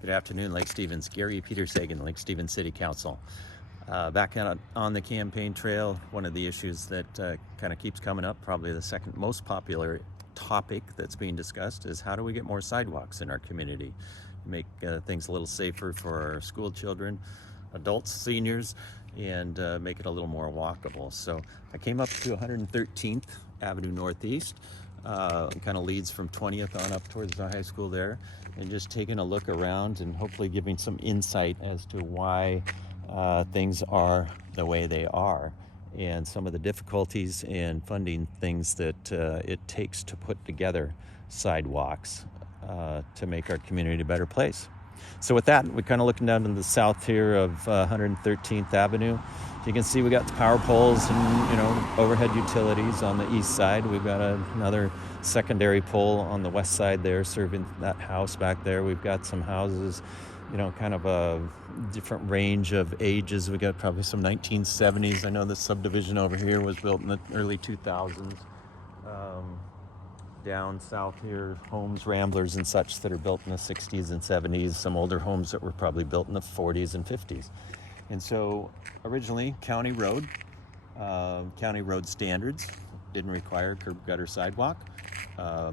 Good afternoon, Lake Stevens. Gary Petershagen, Lake Stevens City Council. Back on the campaign trail, one of the issues that kind of keeps coming up, probably the second most popular topic that's being discussed, is how do we get more sidewalks in our community? Make things a little safer for our school children, adults, seniors, and make it a little more walkable. So I came up to 113th Avenue Northeast. Kind of leads from 20th on up towards the high school there, and just taking a look around and hopefully giving some insight as to why things are the way they are, and some of the difficulties in funding things that it takes to put together sidewalks to make our community a better place. So with that, we're kind of looking down to the south here of 113th Avenue. You can see we got the power poles and overhead utilities on the east side. We've got another secondary pole on the west side there serving that house back there. We've got some houses, kind of a different range of ages. We got probably some 1970s. I know the subdivision over here was built in the early 2000s. Down south here, homes, ramblers and such that are built in the 60s and 70s, some older homes that were probably built in the 40s and 50s. And so originally county road standards didn't require curb gutter sidewalk,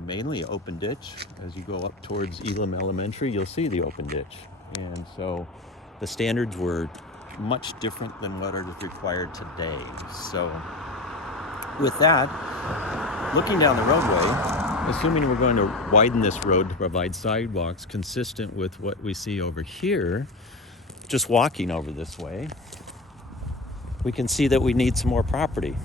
mainly open ditch. As you go up towards Elam Elementary, you'll see the open ditch. And so the standards were much different than what are required today. So with that, looking down the roadway, assuming we're going to widen this road to provide sidewalks consistent with what we see over here, just walking over this way, we can see that we need some more property.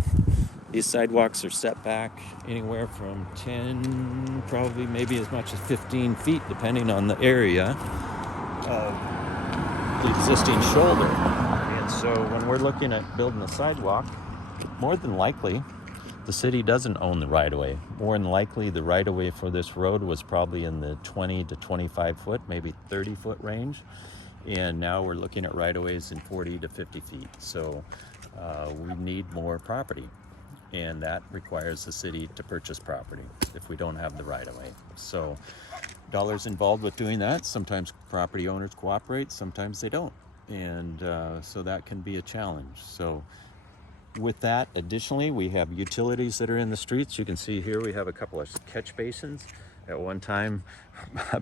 These sidewalks are set back anywhere from 10, probably maybe as much as 15 feet, depending on the area of the existing shoulder. And so when we're looking at building a sidewalk, more than likely, the city doesn't own the right-of-way. More than likely, the right-of-way for this road was probably in the 20 to 25 foot, maybe 30 foot range. And now we're looking at right-of-ways in 40 to 50 feet. So we need more property. And that requires the city to purchase property if we don't have the right-of-way. So dollars involved with doing that. Sometimes property owners cooperate, sometimes they don't. And so that can be a challenge. So with that, additionally, we have utilities that are in the streets. You can see here we have a couple of catch basins. At one time,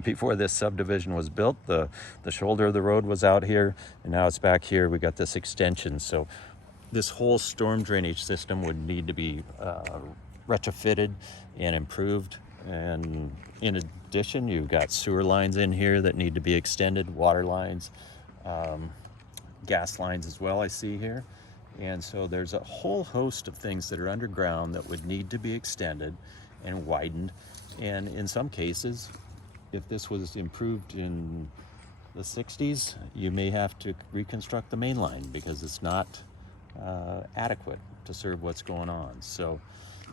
before this subdivision was built, the shoulder of the road was out here, and now it's back here. We got this extension. So this whole storm drainage system would need to be retrofitted and improved. And in addition, you've got sewer lines in here that need to be extended, water lines, gas lines as well, I see here. And so there's a whole host of things that are underground that would need to be extended and widened. And in some cases, if this was improved in the 60s, you may have to reconstruct the main line because it's not adequate to serve what's going on. So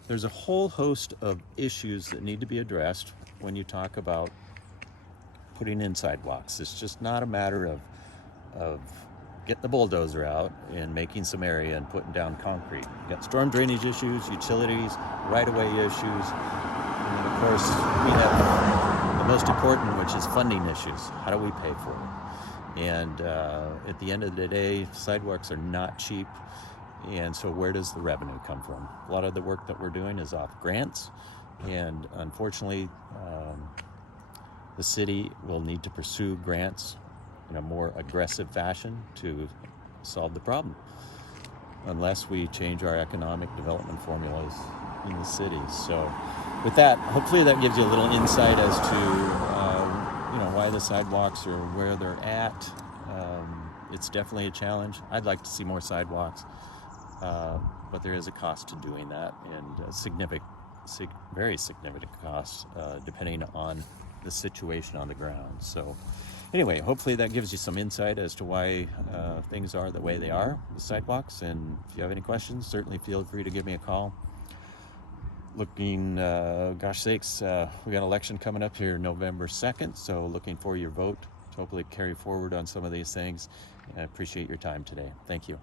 there's a whole host of issues that need to be addressed when you talk about putting in sidewalks. It's just not a matter of getting the bulldozer out and making some area and putting down concrete. You got storm drainage issues, utilities, right-of-way issues, and then of course we have the most important, which is funding issues. How do we pay for it? And at the end of the day, sidewalks are not cheap, and so where does the revenue come from? A lot of the work that we're doing is off grants, and unfortunately the city will need to pursue grants in a more aggressive fashion to solve the problem, unless we change our economic development formulas in the city. So with that, hopefully that gives you a little insight as to why the sidewalks are where they're at. It's definitely a challenge. I'd like to see more sidewalks, but there is a cost to doing that, and a very significant cost depending on the situation on the ground. So anyway, hopefully that gives you some insight as to why things are the way they are with sidewalks. And if you have any questions, certainly feel free to give me a call. Looking, gosh sakes, we got an election coming up here November 2nd, so looking for your vote to hopefully carry forward on some of these things. And I appreciate your time today. Thank you.